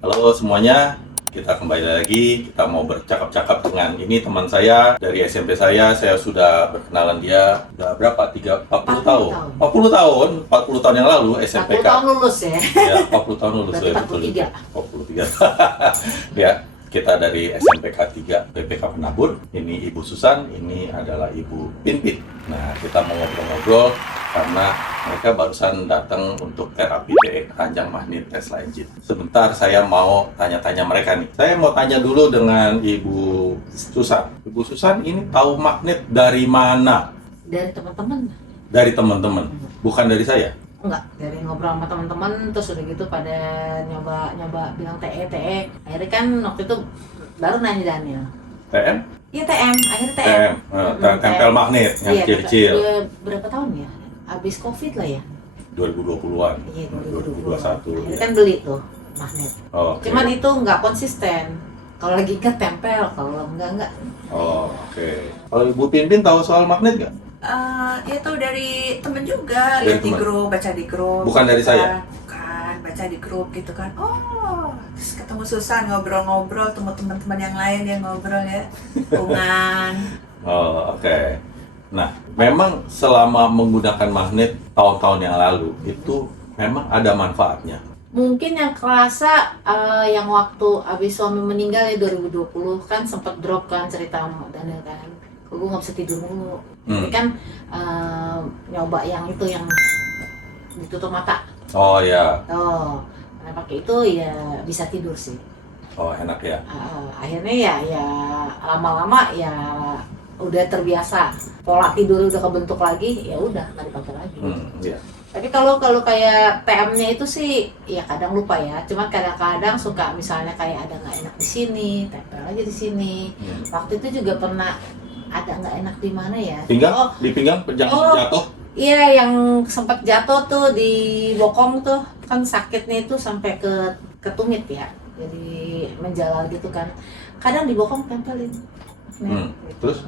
Halo semuanya, kita kembali lagi. Kita mau bercakap-cakap dengan ini teman saya dari SMP saya sudah berkenalan dia udah berapa? 40 tahun. 40 tahun, 40 tahun yang lalu 40 SMPK. tahun lulus ya. Ya, 40 tahun lulus. Berarti Ya, betul. 43. 43. Ya, kita dari SMPK 3 BPK Penabur. Ini Ibu Susan, ini adalah Ibu Pinpin. Nah, kita mau ngobrol-ngobrol karena mereka barusan datang untuk terapi TE, keranjang magnet Tesla Engine. Sebentar saya mau tanya-tanya mereka nih. Saya mau tanya dulu dengan Ibu Susan. Ibu Susan ini tahu magnet dari mana? Dari teman-teman. Dari teman-teman, bukan dari saya. Enggak, dari ngobrol sama teman-teman terus udah gitu pada nyoba bilang TE. Akhirnya kan waktu itu baru nanya Daniel. TM? Iya TM, akhirnya TM. TM, tempel magnet yang Iya, kecil-kecil. udah berapa tahun ya? Habis Covid lah ya. 2020-an, Iya, 2021. Akhirnya kan beli tuh magnet. Oh, oke. Cuman itu nggak konsisten. Kalau lagi ikat tempel, kalau enggak. Oh, oke. Kalau Ibu Pinpin tahu soal magnet nggak? Itu dari temen juga, Dari lihat di temen? grup, baca di grup. Bukan dari gitu saya? kan. Bukan, baca di grup gitu kan. Oh, terus ketemu Susan, ngobrol-ngobrol, temu teman-teman yang lain yang ngobrol ya. Hubungan. Oh, oke. Nah, memang selama menggunakan magnet tahun-tahun yang lalu itu memang ada manfaatnya. Mungkin yang kerasa yang waktu abis suami meninggal ya 2020 kan sempat drop kan cerita sama Daniel kan. Gue nggak bisa tidur mulu. Jadi kan nyoba yang itu yang ditutup mata. Oh ya, Oh, karena pakai itu ya bisa tidur sih. oh enak ya. Akhirnya ya lama-lama ya udah terbiasa. Pola tidur udah kebentuk lagi, ya udah nggak dipakai lagi. Iya. Tapi kalau kayak TM-nya itu sih ya kadang lupa ya. Cuma kadang-kadang suka misalnya kayak ada nggak enak di sini, tempel aja di sini. Waktu itu juga pernah ada nggak enak di mana ya? Pinggang, Oh, di pinggang jangan Oh. jatuh. iya yang sempat jatuh tuh di bokong tuh kan sakitnya itu sampai ke tumit ya. Jadi menjalar gitu kan. Kadang di bokong tempelin. Gitu. Terus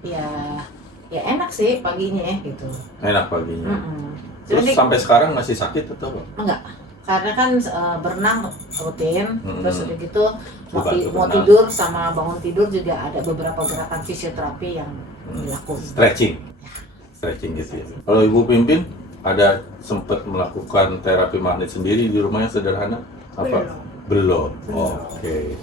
Ya enak sih paginya gitu. enak paginya. Terus Jadi sampai sekarang masih sakit atau apa? enggak, karena kan berenang rutin, terus udah gitu Bantu mau berenang. tidur sama bangun tidur juga ada beberapa gerakan fisioterapi yang dilakukan. Stretching gitu ya. Kalau Ibu Pimpin ada sempat melakukan terapi magnet sendiri di rumahnya sederhana? Apa? Belum. Oke.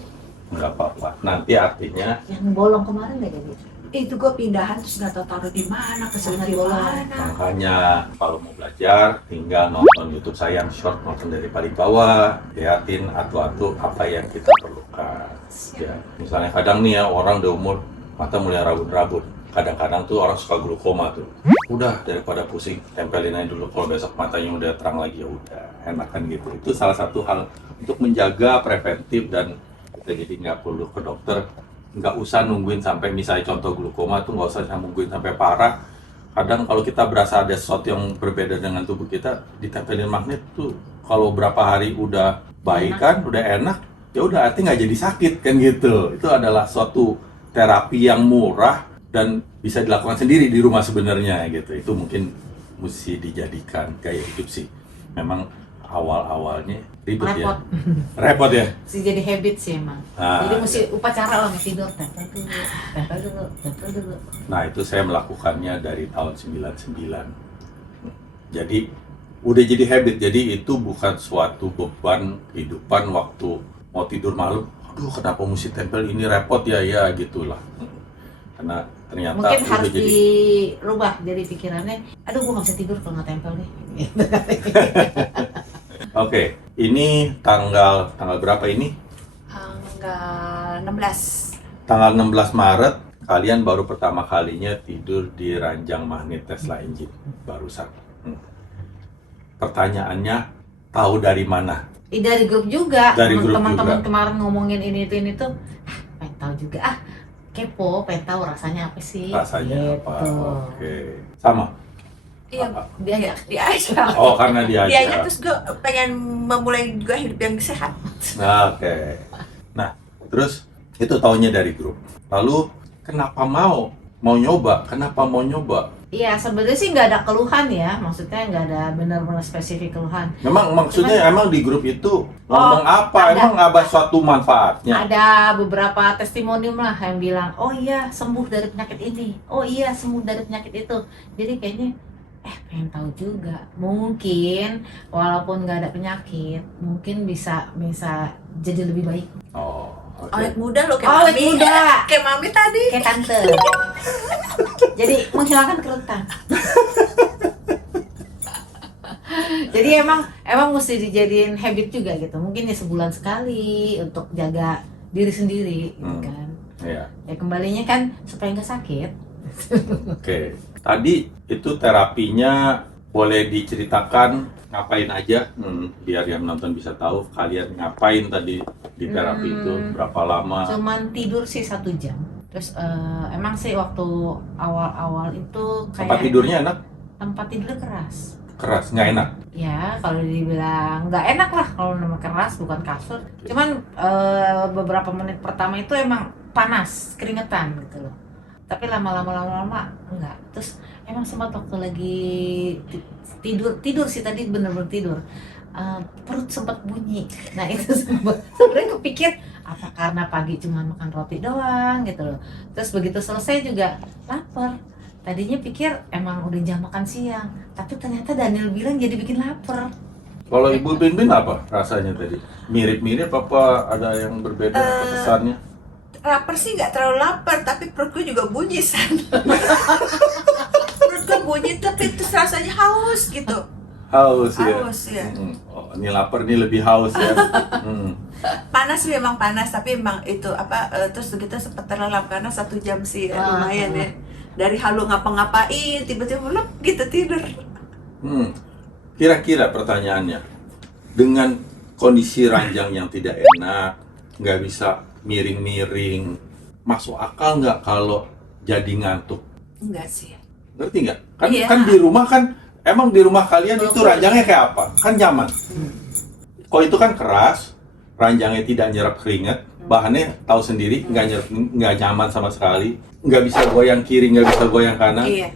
Nggak apa-apa. Nanti artinya Yang bolong kemarin nggak jadi. Itu gue pindahan terus nggak tahu taruh di mana, keselip di mana. makanya kalau mau belajar tinggal nonton YouTube saya yang short, nonton dari paling bawah, liatin atu-atu apa yang kita perlukan. Ya, misalnya kadang nih ya orang di umur mata mulai rabun-rabun. Kadang-kadang tuh orang suka glukoma tuh. Udah daripada pusing, tempelin aja dulu. Kalau besok matanya udah terang lagi ya udah enakan gitu. Itu salah satu hal untuk menjaga preventif dan kita jadi nggak perlu ke dokter. Nggak usah nungguin sampai misalnya contoh glukoma tuh nggak usah nungguin sampai parah. Kadang kalau kita berasa ada sesuatu yang berbeda dengan tubuh kita, ditempelin magnet tuh kalau berapa hari udah baik kan, udah enak, ya udah artinya nggak jadi sakit kan gitu. Itu adalah suatu terapi yang murah dan bisa dilakukan sendiri di rumah sebenarnya gitu. Itu mungkin mesti dijadikan gaya hidup sih. Memang awal-awalnya ribet ya. Repot ya. Sih jadi habit sih emang. Jadi mesti upacara lah mau tidur tempel dulu. Nah, itu saya melakukannya dari tahun 99. Jadi udah jadi habit. Jadi itu bukan suatu beban kehidupan waktu mau tidur malam. Aduh, kenapa mesti tempel ini repot ya gitulah. Karena ternyata Mungkin udah harus jadi dirubah dari pikirannya. Aduh, gua nggak bisa tidur kalau nggak tempel nih. Oke, ini tanggal berapa ini? Tanggal 16. Tanggal 16 Maret, kalian baru pertama kalinya tidur di ranjang magnet Tesla Engine barusan. Pertanyaannya, tahu dari mana? Dari grup juga. Dari grup Teman-teman juga. kemarin ngomongin ini tuh. Pengen tahu juga kepo, pengen tahu rasanya apa sih? Rasanya apa? Gitu. Oke, sama. Iya, Apa? diajak. Oh, karena Diajak diajak. terus gue pengen memulai juga hidup yang sehat. Oke. Nah, terus itu taunya dari grup. Lalu kenapa mau nyoba? Kenapa mau nyoba? Iya, sebenarnya sih nggak ada keluhan ya, maksudnya nggak ada benar-benar spesifik keluhan. Memang maksudnya emang di grup itu ngomong apa? ada. Emang ada suatu manfaatnya? Ada beberapa testimonium lah yang bilang, oh iya sembuh dari penyakit ini, oh iya sembuh dari penyakit itu. Jadi kayaknya, pengen tahu juga. Mungkin walaupun nggak ada penyakit, mungkin bisa jadi lebih baik. Oh, oke. Awet muda lo kayak Awet mami. muda. Kayak mami tadi. Kayak tante. Jadi menghilangkan kerutan. Jadi emang mesti dijadiin habit juga gitu. Mungkin ya sebulan sekali untuk jaga diri sendiri, gitu kan. Iya. Ya kembalinya kan supaya nggak sakit. Oke. Tadi itu terapinya boleh diceritakan ngapain aja, biar yang menonton bisa tahu kalian ngapain tadi di terapi itu, berapa lama? Cuman tidur sih 1 jam. Terus emang sih waktu awal-awal itu kayak Tempat tidurnya enak? tempat tidurnya keras. Keras, nggak enak? Ya kalau dibilang nggak enak lah kalau nama keras, bukan kasur. Cuman beberapa menit pertama itu emang panas, keringetan gitu loh. Tapi lama-lama enggak. Terus emang sempat waktu lagi tidur sih tadi bener-bener tidur. Perut sempat bunyi. Nah itu sebenarnya kepikir apa karena pagi cuma makan roti doang gitu loh. Terus begitu selesai juga lapar. Tadinya pikir emang udah jam makan siang, tapi ternyata Daniel bilang jadi bikin lapar. Kalau Ibu Bin apa rasanya tadi? Mirip-mirip apa ada yang berbeda kesannya? Lapar sih nggak terlalu lapar, tapi perutku juga bunyi San. Perutku bunyi tapi itu rasanya haus gitu. Haus ya? Haus ya. Oh, ini lapar, ini lebih haus ya? Panas sih memang panas, tapi emang itu terus kita sempat terlelap karena 1 jam sih lumayan ya. Dari halu ngapa-ngapain tiba-tiba lep gitu tidur. Kira-kira pertanyaannya, dengan kondisi ranjang yang tidak enak, nggak bisa miring-miring, masuk akal nggak kalau jadi ngantuk? Enggak sih. Ngerti nggak? Kan, Iya. kan di rumah kan, emang di rumah kalian itu ranjangnya kayak apa? Kan nyaman. Kalau itu kan keras, ranjangnya tidak nyerap keringat, bahannya tahu sendiri, nggak nyaman sama sekali, nggak bisa goyang kiri, nggak bisa goyang kanan. Iya.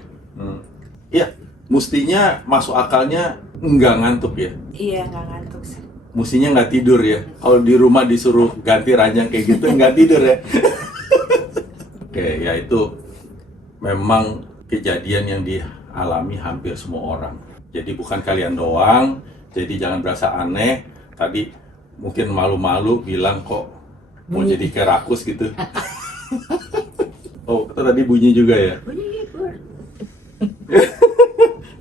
Iya, mestinya masuk akalnya nggak ngantuk ya. Iya, nggak ngantuk sih. Mestinya nggak tidur ya. Kalau di rumah disuruh ganti ranjang kayak gitu nggak tidur ya. Oke, ya itu memang kejadian yang dialami hampir semua orang. Jadi bukan kalian doang. Jadi jangan berasa aneh. Tadi mungkin malu-malu bilang kok mau jadi kayak rakus gitu. Oh, tadi bunyi juga ya. Bunyi pur.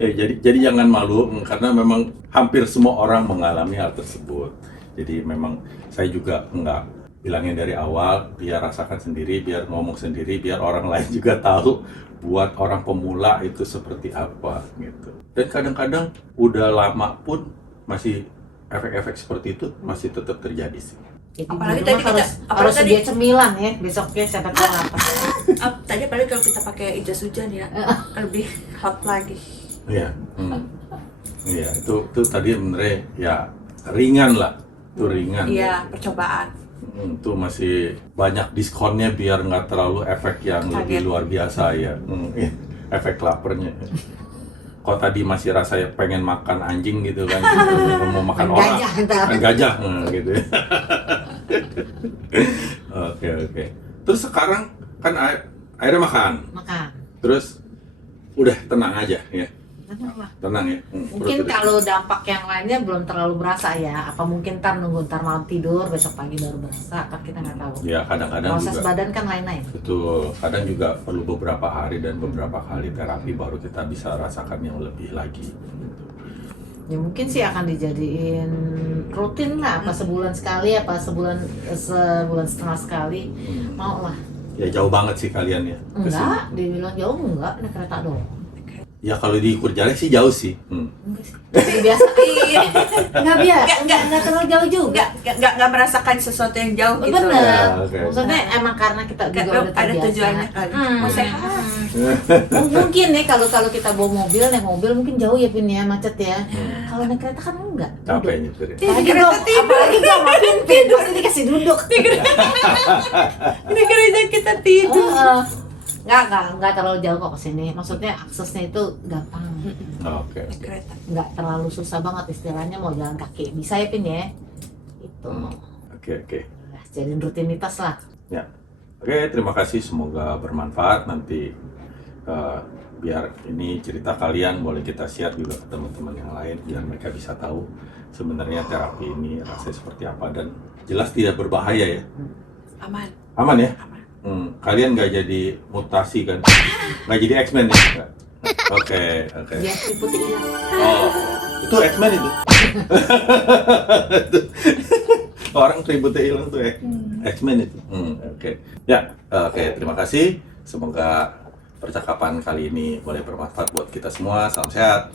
Jadi jangan malu karena memang hampir semua orang mengalami hal tersebut. Jadi memang saya juga nggak bilangin dari awal, biar rasakan sendiri, biar ngomong sendiri, biar orang lain juga tahu buat orang pemula itu seperti apa gitu. Dan kadang-kadang udah lama pun masih efek-efek seperti itu masih tetap terjadi sih. Jadi Apalagi di rumah tadi harus sedia cemilan ya, besoknya siapa tahu apa. Tadi apalagi kalau kita pakai jas hujan ya, lebih hot lagi. Iya, iya itu tadi sebenarnya ya ringan lah, itu ringan. Iya, percobaan. Itu masih banyak diskonnya biar nggak terlalu efek yang lebih luar biasa ya. Efek laparnya. Kok tadi masih rasa pengen makan anjing gitu kan, gitu. Mau makan orang, Gajah, ntar. kan gajah, gitu. Oke. Terus sekarang kan akhirnya makan, terus udah tenang aja ya. Tenang ya. Mungkin kalau dampak yang lainnya belum terlalu berasa ya. Apa mungkin ntar malam tidur, besok pagi baru berasa, kan kita nggak tahu. Ya kadang-kadang Proses juga. badan kan lain-lain. Betul. Kadang juga perlu beberapa hari dan beberapa kali terapi baru kita bisa rasakan yang lebih lagi. Ya mungkin sih akan dijadiin rutin lah, apa sebulan sekali, apa sebulan setengah sekali, mau lah. Ya jauh banget sih kalian ya. Enggak, dibilang jauh enggak, naik kereta doang. Ya kalau diukur jarak sih jauh sih. Enggak sih. Kayak biasa. Enggak terlalu jauh juga. Nggak merasakan sesuatu yang jauh gitu. Bener. Ya, oke. Maksudnya emang karena kita juga udah Ada terbiasa. tujuannya kali. Mau sehat. Mungkin nih kalau kita bawa mobil, naik mobil mungkin jauh ya Pin ya, macet ya. Kalau naik kereta kan enggak. Capek nyetir. Apalagi gua sama Pin pasti dikasih duduk. Ini kerja kita tidur. nggak terlalu jauh kok ke sini. Maksudnya aksesnya itu gampang. Oke. Naik kereta. Nggak terlalu susah banget istilahnya mau jalan kaki. Bisa ya Pin ya? Itu. Oke. Nah, jadiin rutinitas lah. Oke, terima kasih. Semoga bermanfaat. Nanti biar ini cerita kalian boleh kita share juga ke teman-teman yang lain biar mereka bisa tahu sebenarnya terapi ini rasanya seperti apa dan jelas tidak berbahaya ya. Aman. Aman ya? Aman. Kalian nggak jadi mutasi kan? Nggak jadi X-Men ya? Nggak? Oke. Biar putih hilang. Oh, itu X-Men itu. Orang ributnya hilang tuh ya. X-Men itu. Oke. Ya, oke. Terima kasih. Semoga percakapan kali ini boleh bermanfaat buat kita semua. Salam sehat.